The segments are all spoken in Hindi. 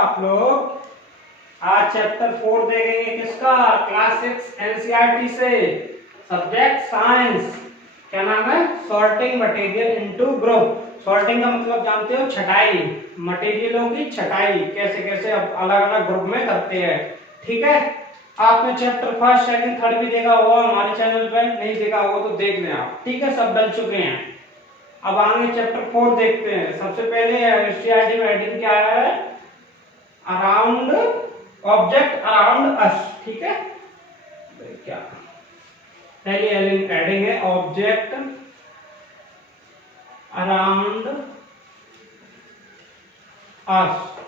आप लोग आज चैप्टर 4 देखेंगे किसका, क्लास 6 एनसीईआरटी से, सब्जेक्ट साइंस। क्या नाम है, sorting material into group. Sorting का मतलब जानते हो, छटाई, मटेरियलों की छटाई कैसे कैसे अलग अलग ग्रुप में करते हैं। ठीक है, आपने चैप्टर फर्स्ट सेकंड थर्ड भी देखा होगा हमारे चैनल पे, नहीं देखा होगा तो देख लें आप। ठीक है, सब डल चुके हैं। अब आगे चैप्टर 4 देखते हैं। सबसे पहले एनसीईआरटी में हेडिंग क्या है, अराउंड ऑब्जेक्ट अराउंड अस। ठीक है, क्या पहली हेडिंग है ऑब्जेक्ट अराउंड अस।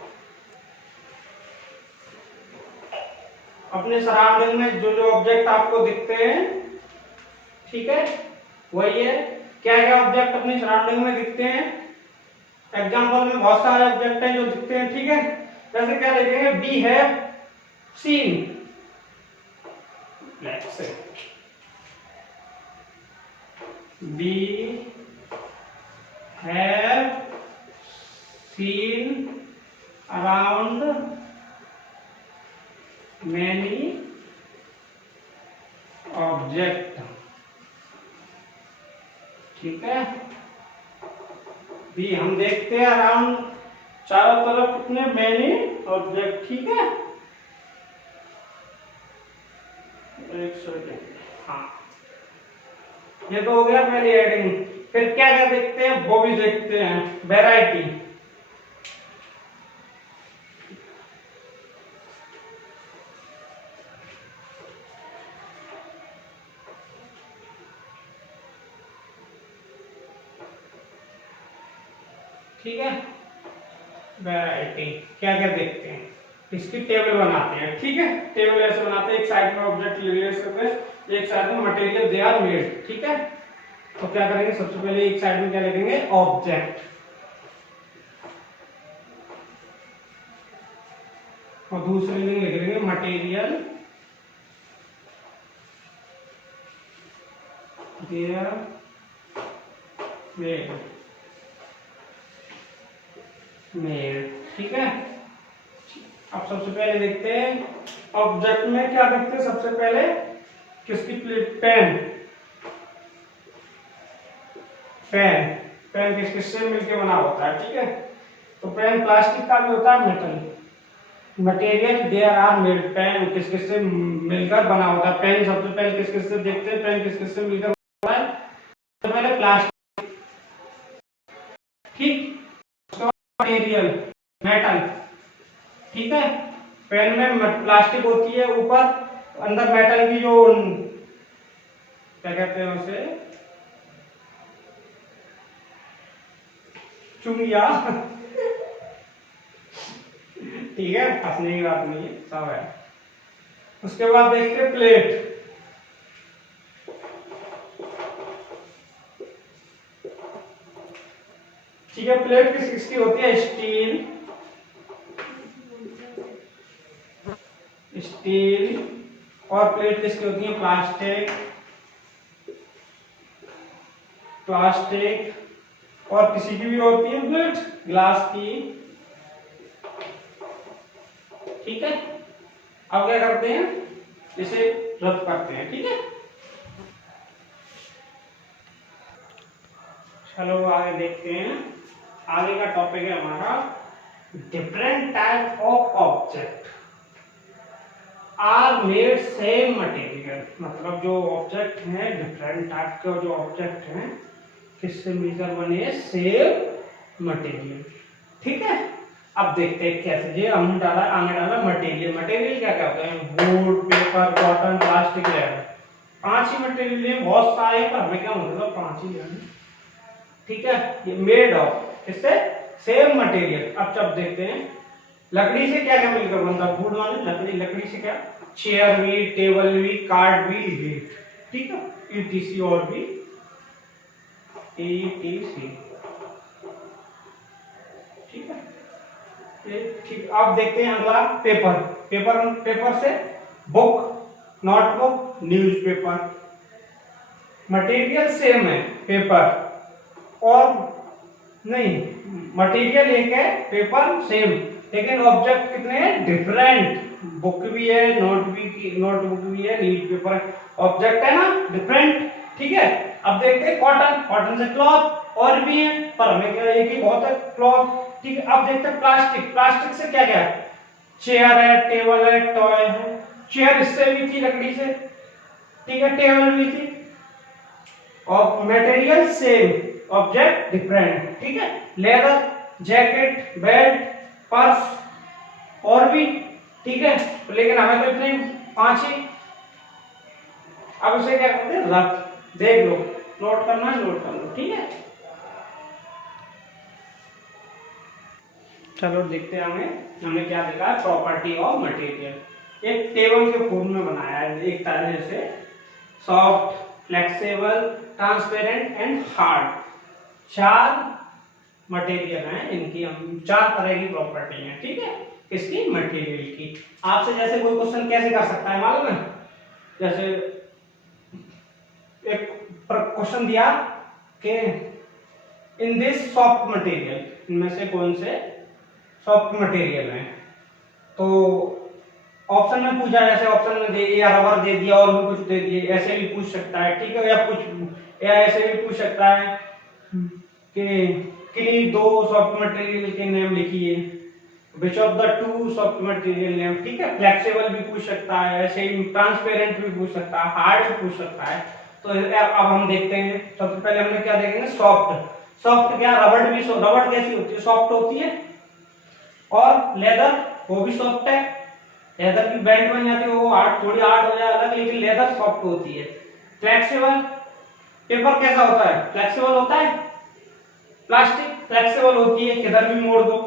अपने सराउंडिंग में जो जो ऑब्जेक्ट आपको दिखते हैं, ठीक है, वही है। क्या क्या ऑब्जेक्ट अपनी सराउंडिंग में दिखते हैं, एग्जांपल में बहुत सारे ऑब्जेक्ट हैं जो दिखते हैं। ठीक है, जैसे क्या देखेंगे, we have seen, let's say we have seen around many object। ठीक है, भी हम देखते हैं अराउंड चारों तरफ कितने मैनी ऑब्जेक्ट। ठीक है, एक सेकंड, हाँ, ये तो हो गया पहली हेडिंग। फिर क्या क्या देखते हैं, वो भी देखते हैं, वैरायटी। ठीक है, वैरायटी क्या क्या देखते हैं, इसकी टेबल बनाते हैं। ठीक है, टेबल ऐसे बनाते हैं, एक साइड में ऑब्जेक्ट ले सकते हैं, एक साइड में मटेरियल दे आर मेड। ठीक है, तो क्या करेंगे, सबसे पहले एक साइड में क्या लिखेंगे, ऑब्जेक्ट, और दूसरे में लिख देंगे मटेरियल दे आर मेड। ठीक है, अब सबसे पहले देखते हैं ऑब्जेक्ट में क्या देखते हैं। सबसे पहले किसकी प्लेट, पेन। पेन पेन किस किस से मिलकर बना होता है। ठीक है, तो पेन प्लास्टिक का भी होता है, metal. Material there are made, pen किस किस से मिलकर बना होता है। पेन सबसे पहले किस किस से देखते हैं, पेन किस किस से मिलकर बना है, सबसे पहले प्लास्टिक। ठीक, मटेरियल मेटल। ठीक है, पेन में प्लास्टिक होती है, ऊपर अंदर मेटल की जो क्या कहते हैं उसे, चुंगिया। ठीक है, हंसने की बात नहीं है, सब है। उसके बाद देखते हैं प्लेट। ठीक है, प्लेट किस किसकी होती है, स्टील, स्टील। और प्लेट किसकी होती है, प्लास्टिक, प्लास्टिक। और किसी की भी होती है प्लेट, ग्लास की। ठीक है, अब क्या करते हैं, इसे रब करते हैं। ठीक है, चलो आगे देखते हैं। आगे का टॉपिक है हमारा different type of object are made same material. मतलब जो ऑब्जेक्ट हैं, डिफरेंट टाइप के जो ऑब्जेक्ट हैं, किससे मिलकर बने, सेम मटेरियल। ठीक है, अब देखते हैं कैसे। ये हमने डाला, आगे डाला मटेरियल। मटेरियल क्या क्या होता है, would, paper, cotton, plastic, leather. 5 he material है, बहुत सारे, पर हमें क्या मतलब 5 ही है। ठीक है, ये मेड ऑफ, किससे, सेम मटेरियल। अब जब देखते हैं लकड़ी से क्या क्या मिलकर बनता है, वुड वाले लकड़ी, लकड़ी से क्या, चेयर भी, टेबल भी, कार्ड भी, गेट। ठीक है, ईटीसी और भी ईटीसी। ठीक है, ठीक। अब देखते हैं अगला पेपर। पेपर, पेपर से book, notebook, newspaper. Material same है, पेपर और नहीं, मटेरियल एक है, पेपर सेम, लेकिन ऑब्जेक्ट कितने हैं, डिफरेंट। बुक भी है, नोटबुक भी है, नीट पेपर है, ऑब्जेक्ट है ना डिफरेंट। ठीक है, अब देखते हैं कॉटन, कॉटन से क्लॉथ और भी है, पर हमें क्या एक ही बहुत है क्लॉथ। ठीक है, अब देखते हैं प्लास्टिक, प्लास्टिक से क्या क्या है, चेयर है, टेबल है, टॉय है। चेयर इससे भी थी, लकड़ी से। ठीक है, टेबल भी थी। और मटेरियल सेम, ऑब्जेक्ट डिफरेंट। ठीक है, लेदर, जैकेट, बेल्ट, पर्स और भी। ठीक है, लेकिन हमें तो इतने 5 ही। अब उसे क्या करते हैं, रफ। देख लो, नोट करना है नोट कर लो। ठीक है, चलो देखते हैं हमें क्या देखा है, प्रॉपर्टी ऑफ मटेरियल। एक टेबल के फॉर्म में बनाया है एक तरह से, soft, flexible, transparent and hard. 4 material हैं, इनकी हम 4 तरह की प्रॉपर्टी हैं। ठीक है, किसकी, मटेरियल की। आपसे जैसे कोई क्वेश्चन कैसे कर सकता है मालूम है, जैसे एक क्वेश्चन दिया कि इन दिस सॉफ्ट मटेरियल, इनमें से कौन से सॉफ्ट मटेरियल है। तो ऑप्शन में पूछा, जैसे ऑप्शन में दे या रबर दे दिया और भी कुछ दे दिए, ऐसे भी पूछ सकता है। ठीक है, या ऐसे भी पूछ सकता है कि किन्हीं 2 सॉफ्ट मटेरियल के नेम लिखिए, which of the 2 soft material name. ठीक है, फ्लेक्सिबल भी पूछ सकता है, ऐसे ही ट्रांसपेरेंट भी पूछ सकता है, हार्ड भी पूछ सकता है। तो अब हम देखते हैं, सबसे पहले हमने क्या देखेंगे, सॉफ्ट। सॉफ्ट क्या, रबड़ भी, रबड़ कैसी होती है, सॉफ्ट होती है। और लेदर, वो भी सॉफ्ट है। लेदर की बेल्ट बन जाती है, वो हार्ड, थोड़ी हार्ड हो जाए अलग, लेकिन लेदर सॉफ्ट होती है। फ्लेक्सिबल, पेपर कैसा होता है, फ्लेक्सिबल होता है। प्लास्टिक फ्लेक्सिबल होती है, किधर भी मोड़ दो,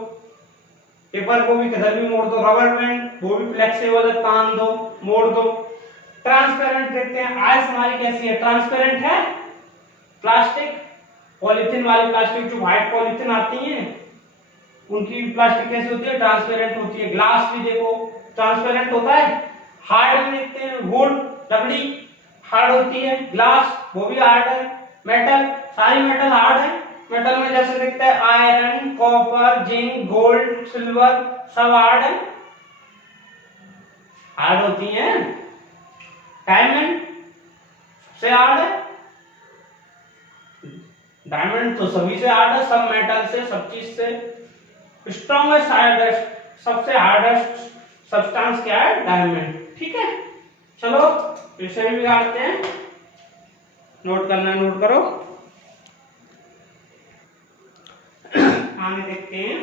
पेपर को भी किधर भी मोड़ दो। रबर बैंड, वो भी फ्लेक्सिबल है, तान दो, मोड़ दो। ट्रांसपेरेंट देखते हैं, आइस हमारी कैसी है, ट्रांसपेरेंट है। प्लास्टिक, पॉलीथीन वाली प्लास्टिक, जो व्हाइट पॉलीथीन आती है, उनकी प्लास्टिक कैसी होती है, ट्रांसपेरेंट होती है। ग्लास भी देखो ट्रांसपेरेंट होता है। हार्ड में देखते हैं, वुड, लकड़ी हार्ड होती है, ग्लास वो भी हार्ड है। मेटल, सारी मेटल हार्ड है। मेटल में जैसे देखते हैं iron, copper, zinc, gold, silver, सब हार्ड है, हार्ड होती हैं। डायमंड से हार्ड है, डायमंड तो सभी से हार्ड है, सब मेटल से, सब चीज से। स्ट्रॉन्गेस्ट, हार्डेस्ट, सबसे हार्डेस्ट सब्सटेंस क्या है, डायमंड। ठीक है, चलो विषय भी आते हैं, नोट करना है नोट करो। आगे देखते हैं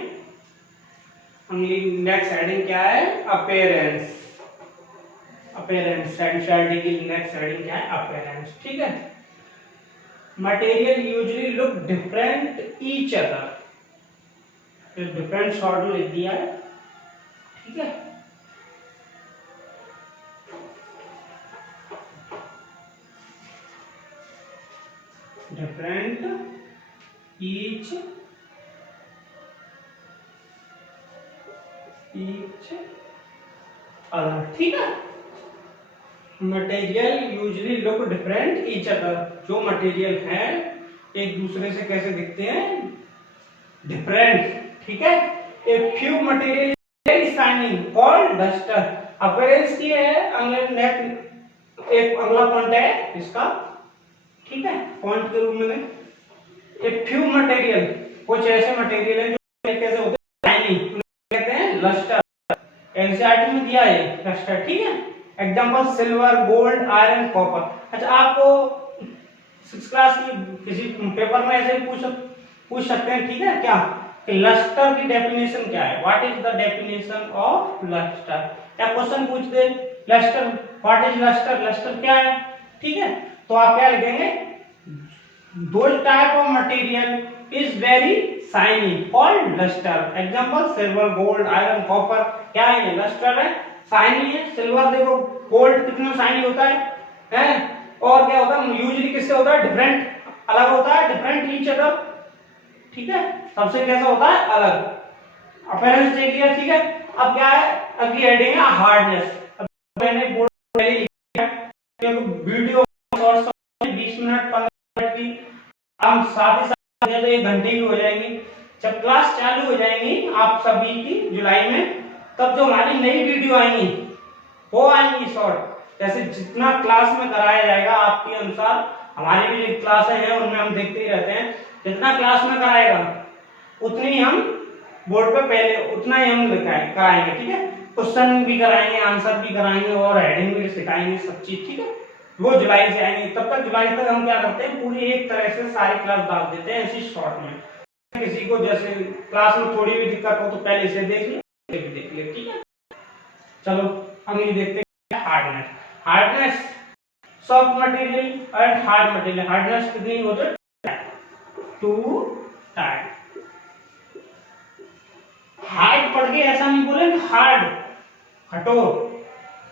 हम, नेक्स्ट हेडिंग क्या है, अपीयरेंस। अपीयरेंस, सेंसुअलिटी की नेक्स्ट हेडिंग क्या है, अपीयरेंस। ठीक है, material usually look different each other, different short में लिख दिया है। ठीक है, डिफरेंट ईच अदर। ठीक है, material usually look different each other, जो मटेरियल है एक दूसरे से कैसे दिखते हैं, डिफरेंट। ठीक है, a few material very shining called duster. Appearance की है, एक अगला पॉइंट है इसका। ठीक है, पॉइंट के रूप में ए फ्यू मटेरियल, कुछ ऐसे मटेरियल है जो कैसे होते हैं, शाइनिंग, कहते हैं लस्टर। एनसीईआरटी में दिया है लस्टर। ठीक है, example silver, gold, iron, copper. अच्छा, आपको 6 क्लास की किसी पेपर में ऐसे पूछ सकते हैं। ठीक है, क्या कि लस्टर की डेफिनेशन क्या है, what is the definition of luster. क्या क्वेश्चन पूछ दे, luster, what is luster, luster क्या है। ठीक है, तो आप क्या लिखेंगे, those type of material is very shiny called luster। Example silver, gold, iron, copper, क्या है, लस्टर है, शाइनी है। सिल्वर देखो, गोल्ड कितना शाइनी होता है, और क्या होता है, यूजुअली किससे होता है, डिफरेंट, अलग होता है, डिफरेंट ईच अदर। ठीक है, सबसे कैसा होता है, अलग। अपीयरेंस देख लिया। ठीक है, अब क्या है, अगली हेडिंग है हार्डनेस। अब मैंने बोर्ड पहले लिखा है, वीडियो शॉर्ट्स 20 मिनट 15 मिनट की, हम साथ ही साथ तो 1 घंटे की हो जाएंगी। जब क्लास चालू हो जाएंगी आप सभी की जुलाई में, तब जो हमारी नई वीडियो आएंगी वो आएंगी शॉर्ट। जैसे जितना क्लास में कराया जाएगा आपके अनुसार, हमारी भी जो क्लासें हैं उनमें हम देखते ही रहते हैं, जितना क्लास में कराएगा उतनी हम बोर्ड पे पहले उतना ही हम कराएंगे। ठीक है, क्वेश्चन भी कराएंगे, आंसर भी कराएंगे और हेडिंग भी सिखाएंगे, सब चीज। ठीक है, वो जुलाई से आएंगे। तब तक जुलाई तक हम क्या करते हैं, पूरी एक तरह से सारी क्लास डाल देते हैं ऐसी शॉर्ट में। किसी को जैसे क्लास में थोड़ी भी दिक्कत हो तो पहले इसे देख ले। ठीक है, चलो हम ये देखते हैं hardness. Hardness soft material and hard material. Hardness कितनी होती है, 2 टाइम। हार्ड पढ़ के ऐसा नहीं बोलेंगे हार्ड कठोर,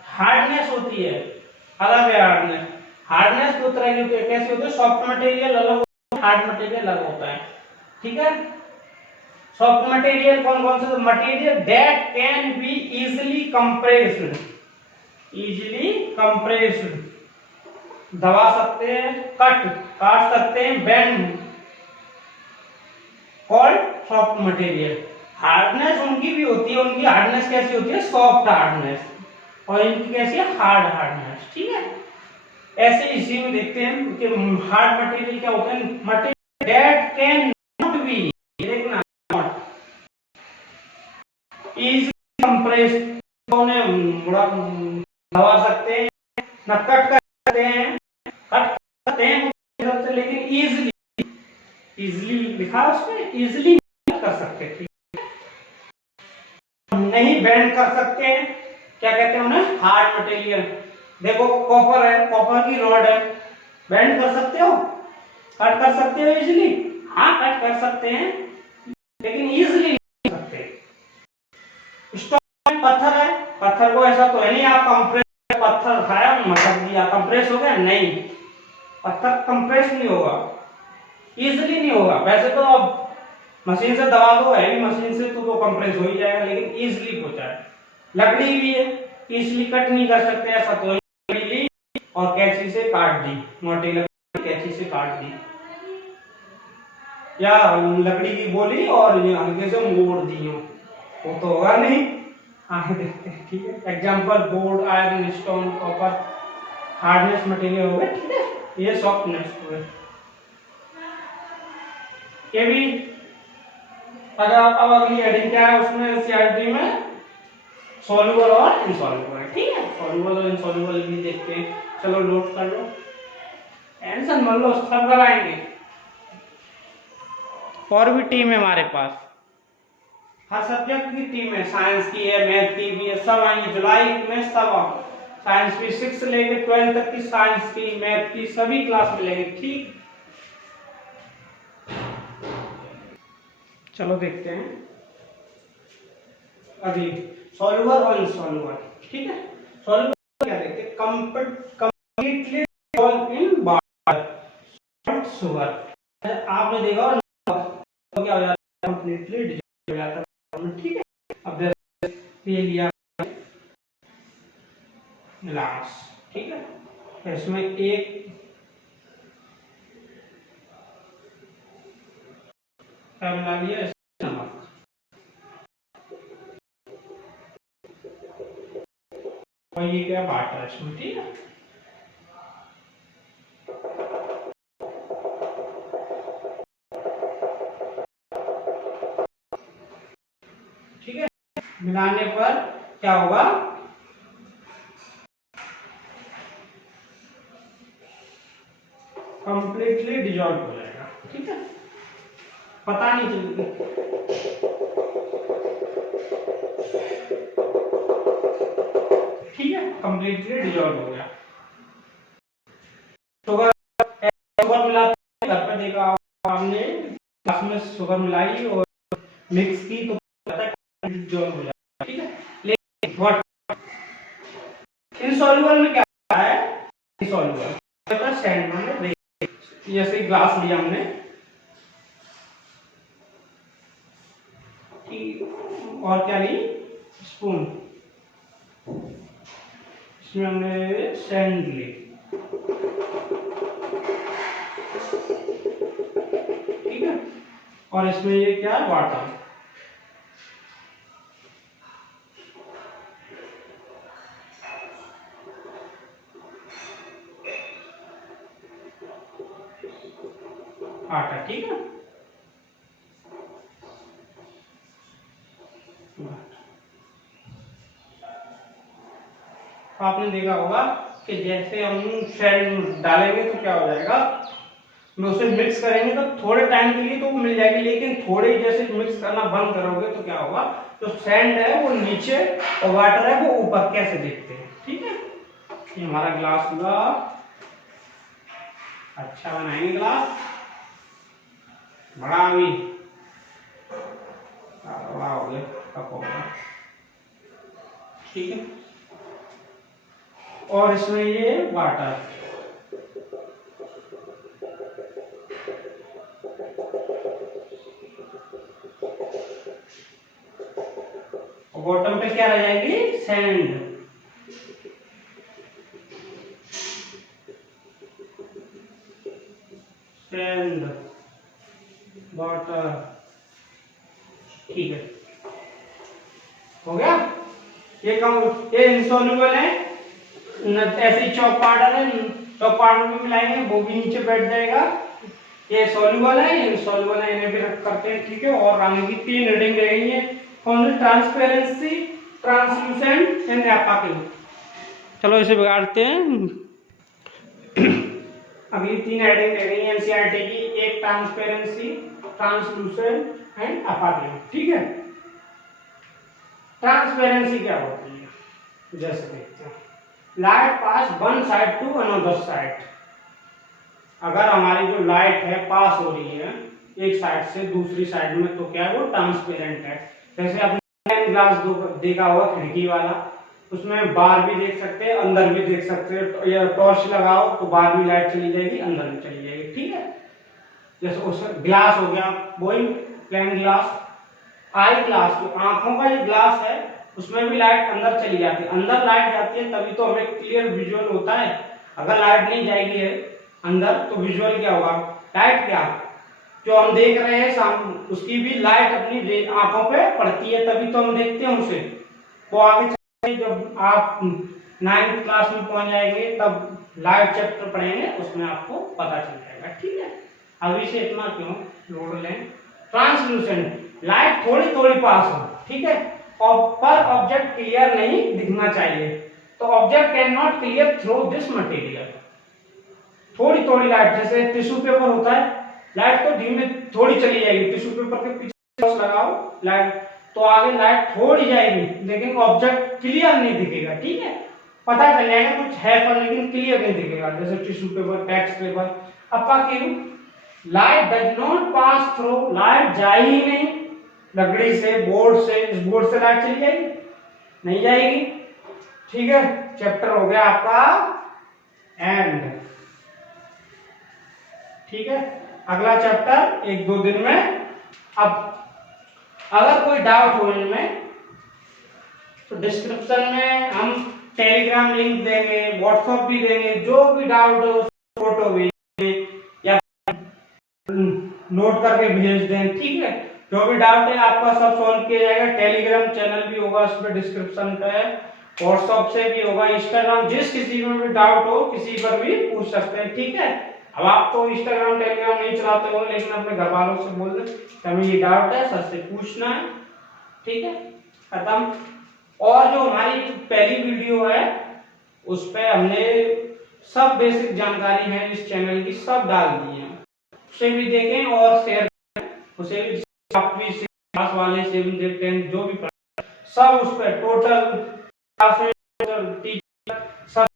हार्डनेस होती है अलग है। हार्डनेस हार्डनेस दो तरह की होती है। कैसे होती है, सॉफ्ट मटेरियल अलग होता है, हार्ड मटेरियल अलग होता है। ठीक है, सॉफ्ट मटेरियल कौन कौन से, material that can be easily compressed, easily compressed, दबा सकते हैं, काट सकते हैं, bend, called soft material. Hardness उनकी भी होती है, उनकी हार्डनेस कैसी होती है, सॉफ्ट हार्डनेस, और इनकी कैसी है, हार्ड हार्डनेस। ठीक है, ऐसे इसी में देखते हैं कि हार्ड मटेरियल क्या होता है, material that can not be, देखना, नॉट इजीली कंप्रेस्ड, दबा सकते हैं, ना कट कर सकते हैं, लेकिन इजीली लिखा उसमें, इजीली कर सकते हैं, नहीं बेंड कर सकते हैं, क्या कहते हैं उन्हें, हार्ड मटेरियल। देखो कॉपर है, कॉपर की रॉड है, बेंड कर सकते हो, कट कर सकते हो इजीली, हाँ कट कर सकते हैं लेकिन इजीली नहीं कर सकते। स्टोन पत्थर है, पत्थर को ऐसा तो है नहीं आप कंप्रेस, पत्थर खाया मटक दिया कंप्रेस हो गया, नहीं, पत्थर कंप्रेस नहीं होगा, इजीली नहीं होगा। वैसे तो अब मशीन से दबा दो, हैवी मशीन से तो कंप्रेस हो ही जाएगा, लेकिन इजीली हो जाए। लकड़ी भी है, इजीली कट नहीं कर सकते, ऐसा तो ली और कैंची से काट दी, मोटी लकड़ी कैंची से काट दी, या लकड़ी की गोली और ये हल्के से मोड़ दी हो, वो तो होगा नहीं। आगे देखते हैं। ठीक है, example board, iron, stone, copper, hardness material हो गए। ठीक है, ये सॉफ्टनेस हो गए। ये भी अगर अब अगली हेडिंग क्या है उसमें, सीआरटी में सॉल्युबल और इनसॉल्युबल है। ठीक है, सॉल्युबल और इनसॉल्युबल भी देखते हैं। चलो नोट कर लो, टेंशन मत लो, सब कराएंगे। और भी टीम है हमारे पास, हर सब्जेक्ट की टीम है, साइंस की है, मैथ की भी है, सब आएंगे जुलाई में। सब साइंस की 6 से लेकर 12 तक की, साइंस की, मैथ की सभी क्लास मिलेंगे। ठीक, चलो देखते हैं अभी सॉल्युबल और इनसॉल्युबल। ठीक है, सॉल्युबल क्या देखते हैं, completely dissolve in water, sugar. आपने देखा और तो क्या हो जाता है, कंप्लीटली डिसॉल्व हो जाता है। ठीक है, अब जैसे ये लिया ग्लास, ठीक है, इसमें एक क्या मिला लिया, नमक, और ये क्या वाटर इसमें। ठीक है, ठीक है, मिलाने पर क्या होगा, कंप्लीटली डिसॉल्व हो जाएगा। ठीक है, पता नहीं चलेगा। ठीक है, कंप्लीटली डिसॉल्व हो गया। शुगर, शुगर मिलाते घर पे देखा आपने, ग्लास में शुगर मिलाई और मिक्स की तो डिसॉल्व हो जाएगा। ठीक है, लेकिन व्हाट इनसॉल्युबल में क्या है, इनसॉल्युबल सैंड में जैसे ग्लास लिया हमने, और क्या ली, स्पून, इसमें हमने सैंड ली। ठीक है, और इसमें ये क्या है, वाटर। वाटर, ठीक है। आपने देखा होगा कि जैसे हम सैंड डालेंगे तो क्या हो जाएगा, में उसे मिक्स करेंगे तो थोड़े टाइम के लिए तो वो मिल जाएगी, लेकिन थोड़े जैसे मिक्स करना बंद करोगे तो क्या होगा, जो सैंड है वो नीचे और वाटर है वो ऊपर, कैसे देखते हैं, ठीक है। ये हमारा ग्लास हुआ, अच्छा बनाएंगे ग्लास बड़ा भी, बड़ा हो गया, कप हो गया, ठीक है। और इसमें ये वाटर, बॉटम पे क्या रह जाएगी, सैंड। सैंड, वाटर, ठीक है, हो गया। ये कम, ये इनसॉल्युबल है, ऐसे ही चॉक पाउडर है, चॉक पाउडर में मिलाएंगे वो भी नीचे बैठ जाएगा। ये सॉल्युबल है, ये इनसॉल्युबल है, इन्हें भी रख करते हैं, ठीक है। और आगे की 3 रीडिंग दे गई है, कौन सी, ट्रांसपेरेंसी, ट्रांसलूसेंट एंड एपाकिंग। चलो इसे बिगाड़ते हैं। अगली 3 हेडिंग दे गई है एनसीईआरटी की, एक ट्रांसपेरेंसी, ट्रांसलूसेंट एंड एपाकिंग, ठीक है। ट्रांसपेरेंसी क्या होती है, जैसे देखते हैं, light pass one side to another side. अगर हमारी जो लाइट है पास हो रही है एक साइड से दूसरी साइड में तो क्या है, वो ट्रांसपेरेंट है। जैसे आपने ग्लास देखा होगा खिड़की वाला, उसमें बाहर भी देख सकते हैं अंदर भी देख सकते हैं, या टॉर्च लगाओ तो बाहर भी लाइट चली जाएगी अंदर भी चली जाएगी, ठीक है। जैसे उस ग्लास हो गया, वही प्लेन ग्लास, आई ग्लास, जो आंखों का जो ग्लास है उसमें भी लाइट अंदर चली जाती है, अंदर लाइट जाती है तभी तो हमें क्लियर विजुअल होता है। अगर लाइट नहीं जाएगी है अंदर तो विजुअल क्या होगा, लाइट क्या, जो हम देख रहे हैं सामने उसकी भी लाइट अपनी आंखों पे पड़ती है तभी तो हम देखते हैं उसे। वो आगे चल जब आप 9th क्लास में पहुंच जाएंगे तब लाइट चैप्टर पढ़ेंगे, उसमें आपको पता चल जाएगा, ठीक है। अभी से इतना क्यों लोड लें। ट्रांसलूसेंट, लाइट थोड़ी थोड़ी पास हो, ठीक है, और पर ऑब्जेक्ट क्लियर नहीं दिखना चाहिए, तो object can not clear through this material. थोड़ी थोड़ी लाइट, जैसे टिश्यू पेपर होता है, लाइट तो धीमे थोड़ी चली जाएगी, टिश्यू पेपर के पीछे लगाओ लाइट तो आगे लाइट थोड़ी जाएगी लेकिन ऑब्जेक्ट क्लियर नहीं दिखेगा, ठीक है। पता चल जाएगा कुछ है पर लेकिन क्लियर नहीं दिखेगा, जैसे टिश्यू पेपर, टेक्स्ट पेपर। अपा क्यों, light does not pass through, light जा ही नहीं लकड़ी से, बोर्ड से, इस बोर्ड से लाइट चली जाएगी, नहीं जाएगी, ठीक है। चैप्टर हो गया आपका एंड, ठीक है। अगला चैप्टर 1-2 दिन में। अब अगर कोई डाउट हो इनमें तो डिस्क्रिप्शन में हम टेलीग्राम लिंक देंगे, व्हाट्सएप भी देंगे, जो भी डाउट हो फोटो भेजेंगे या नोट करके भेज दें, ठीक है। जो भी डाउट है आपका सब सॉल्व किया जाएगा। टेलीग्राम चैनल भी होगा उस पर डिस्क्रिप्शन पे, व्हाट्सएप से भी होगा, इंस्टाग्राम, जिस किसी में भी डाउट हो किसी पर भी पूछ सकते हैं, ठीक है। अब आप तो इंस्टाग्राम टेलीग्राम नहीं चलाते हो लेकिन अपने घर वालों से बोल दे हमें ये डाउट है, सर से पूछना है, ठीक है, खत्म। और जो हमारी पहली वीडियो है उस पे हमने सब बेसिक जानकारी है इस चैनल की सब डाल दी है, उसे भी देखें और शेयर करें, उसे भी क्लास वाले 7 10 जो भी सब उस पर टोटल क्लास में टीचर सब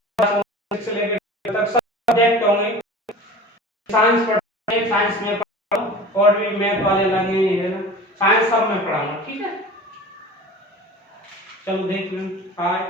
से लेकर तक सब सब्जेक्ट होंगे। साइंस पढ़ाएंगे, साइंस में पढ़ाऊं और भी मैथ वाले लगे हैं ना, साइंस सब में पढ़ाऊंगा, ठीक है। चलो देख लें, बाय।